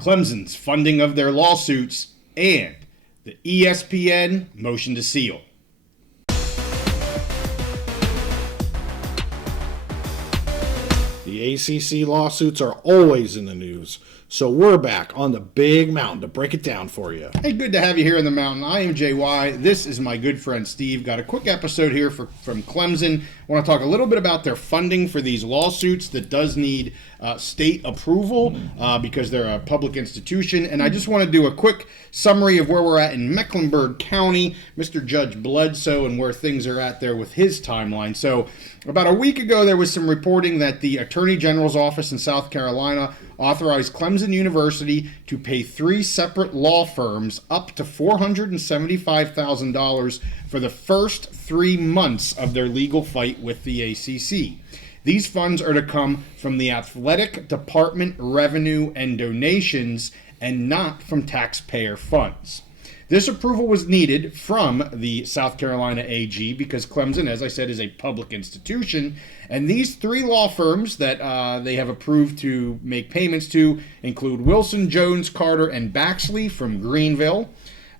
Clemson's funding of their lawsuits, and the ESPN motion to seal. The ACC lawsuits are always in the news, so we're back on the big mountain to break it down for you. Hey, good to have you here in the mountain. I am JY. This is my good friend Steve. Got a quick episode here from Clemson. I want to talk a little bit about their funding for these lawsuits that does need state approval because they're a public institution. And I just want to do a quick summary of where we're at in Mecklenburg County, Mr. Judge Bledsoe, and where things are at there with his timeline. So about a week ago, there was some reporting that the Attorney General's office in South Carolina authorized Clemson University to pay 3 separate law firms up to $475,000 for the first 3 months of their legal fight with the ACC. These funds are to come from the athletic department revenue and donations and not from taxpayer funds. This approval was needed from the South Carolina AG because Clemson, as I said, is a public institution. And these 3 law firms that they have approved to make payments to include Wilson, Jones, Carter, and Baxley from Greenville,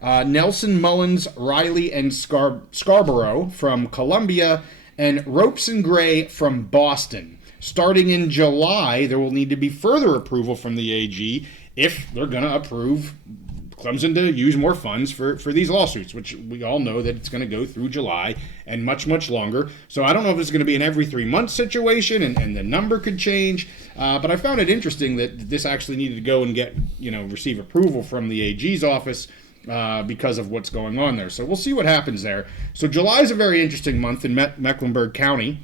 Nelson, Mullins, Riley, and Scarborough from Columbia, and Ropes and Gray from Boston. Starting in July, there will need to be further approval from the AG if they're going to approve Clemson to use more funds for these lawsuits, which we all know that it's going to go through July and much, much longer. So I don't know if it's going to be an every 3-month situation and the number could change. But I found it interesting that this actually needed to go and receive approval from the AG's office because of what's going on there. So we'll see what happens there. So July is a very interesting month in Mecklenburg County.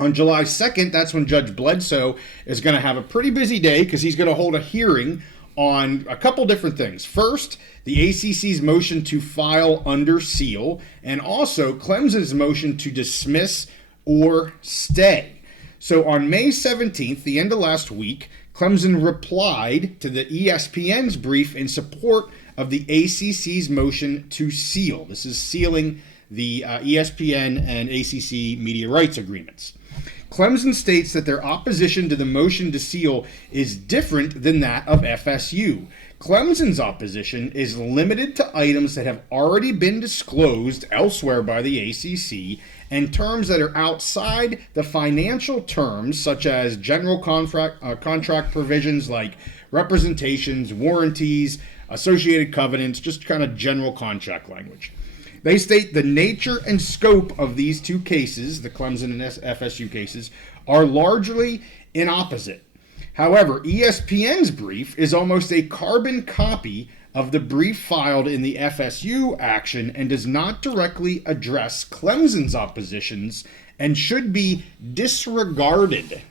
On July 2nd, that's when Judge Bledsoe is going to have a pretty busy day because he's going to hold a hearing on a couple different things. First, the ACC's motion to file under seal, and also Clemson's motion to dismiss or stay. So on May 17th, the end of last week, Clemson replied to the ESPN's brief in support of the ACC's motion to seal. This is sealing the ESPN and ACC media rights agreements. Clemson states that their opposition to the motion to seal is different than that of FSU. Clemson's opposition is limited to items that have already been disclosed elsewhere by the ACC and terms that are outside the financial terms, such as general contract provisions like representations, warranties, associated covenants, just kind of general contract language. They state the nature and scope of these 2 cases, the Clemson and FSU cases, are largely inopposite. However, ESPN's brief is almost a carbon copy of the brief filed in the FSU action and does not directly address Clemson's oppositions and should be disregarded.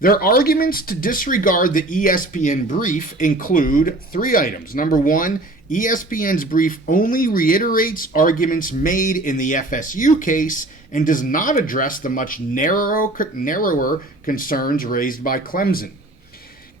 Their arguments to disregard the ESPN brief include 3 items. Number 1, ESPN's brief only reiterates arguments made in the FSU case and does not address the much narrower concerns raised by Clemson.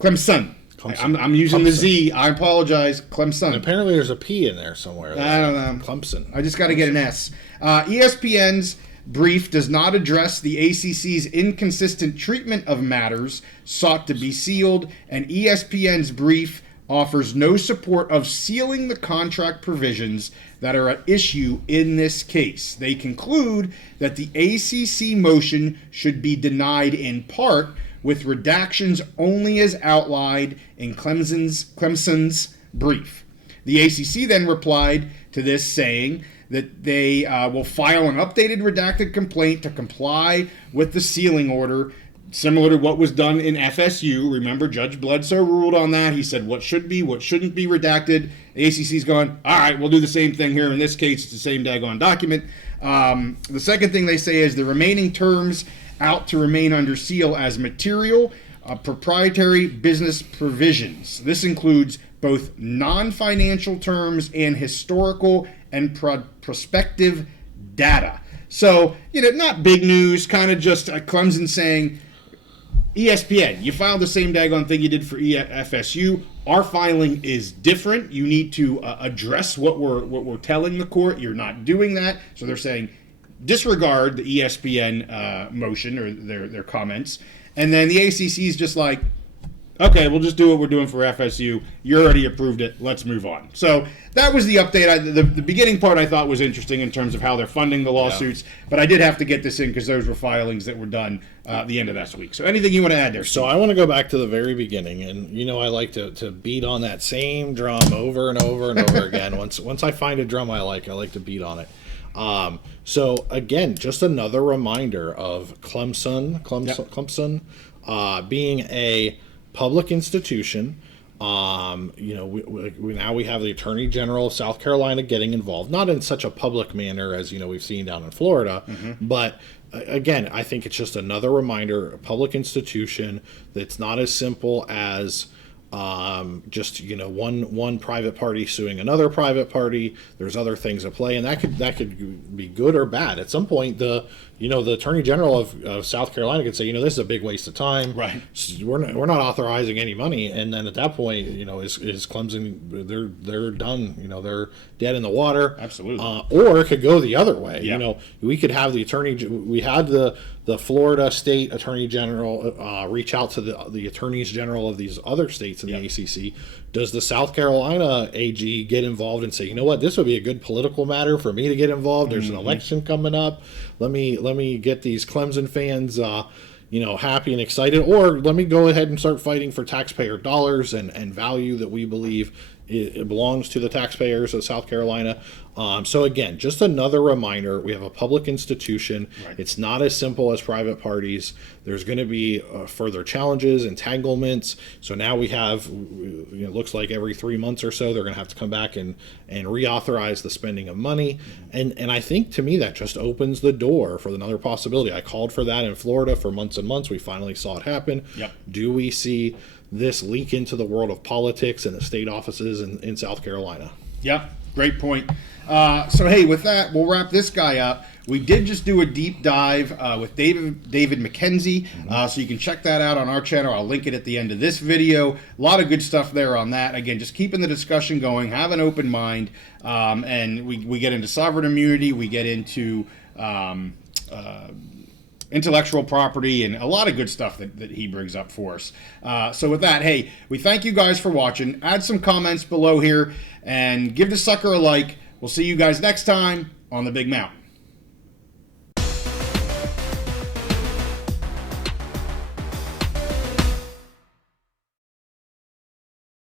I'm using Clemson. The Z. I apologize. Clemson. And apparently there's a P in there somewhere. I don't know. Clemson. I just got to get an S. ESPN's brief does not address the ACC's inconsistent treatment of matters sought to be sealed, and ESPN's brief offers no support of sealing the contract provisions that are at issue in this case. They conclude that the ACC motion should be denied in part with redactions only as outlined in Clemson's brief. The ACC then replied to this saying that they will file an updated redacted complaint to comply with the sealing order, similar to what was done in FSU. Remember, Judge Bledsoe ruled on that. He said what should be, what shouldn't be redacted. The ACC's going, all right, we'll do the same thing here. In this case, it's the same daggone document. The second thing they say is the remaining terms out to remain under seal as material, proprietary business provisions. This includes both non-financial terms and historical and prospective data. So, not big news, kind of just Clemson saying, ESPN, you filed the same daggone thing you did for FSU. Our filing is different. You need to address what we're telling the court. You're not doing that. So they're saying disregard the ESPN motion or their comments. And then the ACC is just like, Okay, we'll just do what we're doing for FSU. You already approved it. Let's move on. So that was the update. The beginning part I thought was interesting in terms of how they're funding the lawsuits, but I did have to get this in because those were filings that were done the end of last week. So anything you want to add there? So I want to go back to the very beginning, and I like to beat on that same drum over and over and over again. Once I find a drum I like to beat on it. So again, just another reminder of Clemson being a public institution. We now have the Attorney General of South Carolina getting involved, not in such a public manner as we've seen down in Florida, but again, I think it's just another reminder, a public institution that's not as simple as just one private party suing another private party. There's other things at play, and that could be good or bad. At some point, the Attorney General of South Carolina could say, this is a big waste of time. Right. We're not authorizing any money, and then at that point, is Clemson, they're done. They're dead in the water. Absolutely. Or it could go the other way. Yeah. We could have we had the Florida State Attorney General reach out to the attorneys general of these other states in the ACC. Does the South Carolina AG get involved and say, this would be a good political matter for me to get involved? There's an election coming up. Let me get these Clemson fans, happy and excited, or let me go ahead and start fighting for taxpayer dollars and value that we believe it belongs to the taxpayers of South Carolina. So again, just another reminder, we have a public institution. Right. It's not as simple as private parties. There's going to be further challenges, entanglements. So now we have, it looks like every 3 months or so, they're going to have to come back and reauthorize the spending of money. And I think to me that just opens the door for another possibility. I called for that in Florida for months and months. We finally saw it happen. Yep. Do we see this leak into the world of politics and the state offices in South Carolina? Yep, great point. So hey, with that, we'll wrap this guy up. We did just do a deep dive with David McKenzie, so you can check that out on our channel. I'll link it at the end of this video. A lot of good stuff there on that. Again, just keeping the discussion going, have an open mind, and we get into sovereign immunity, we get into intellectual property, and a lot of good stuff that he brings up for us. So with that, hey, we thank you guys for watching. Add some comments below here, and give the sucker a like. We'll see you guys next time on the Big Mount.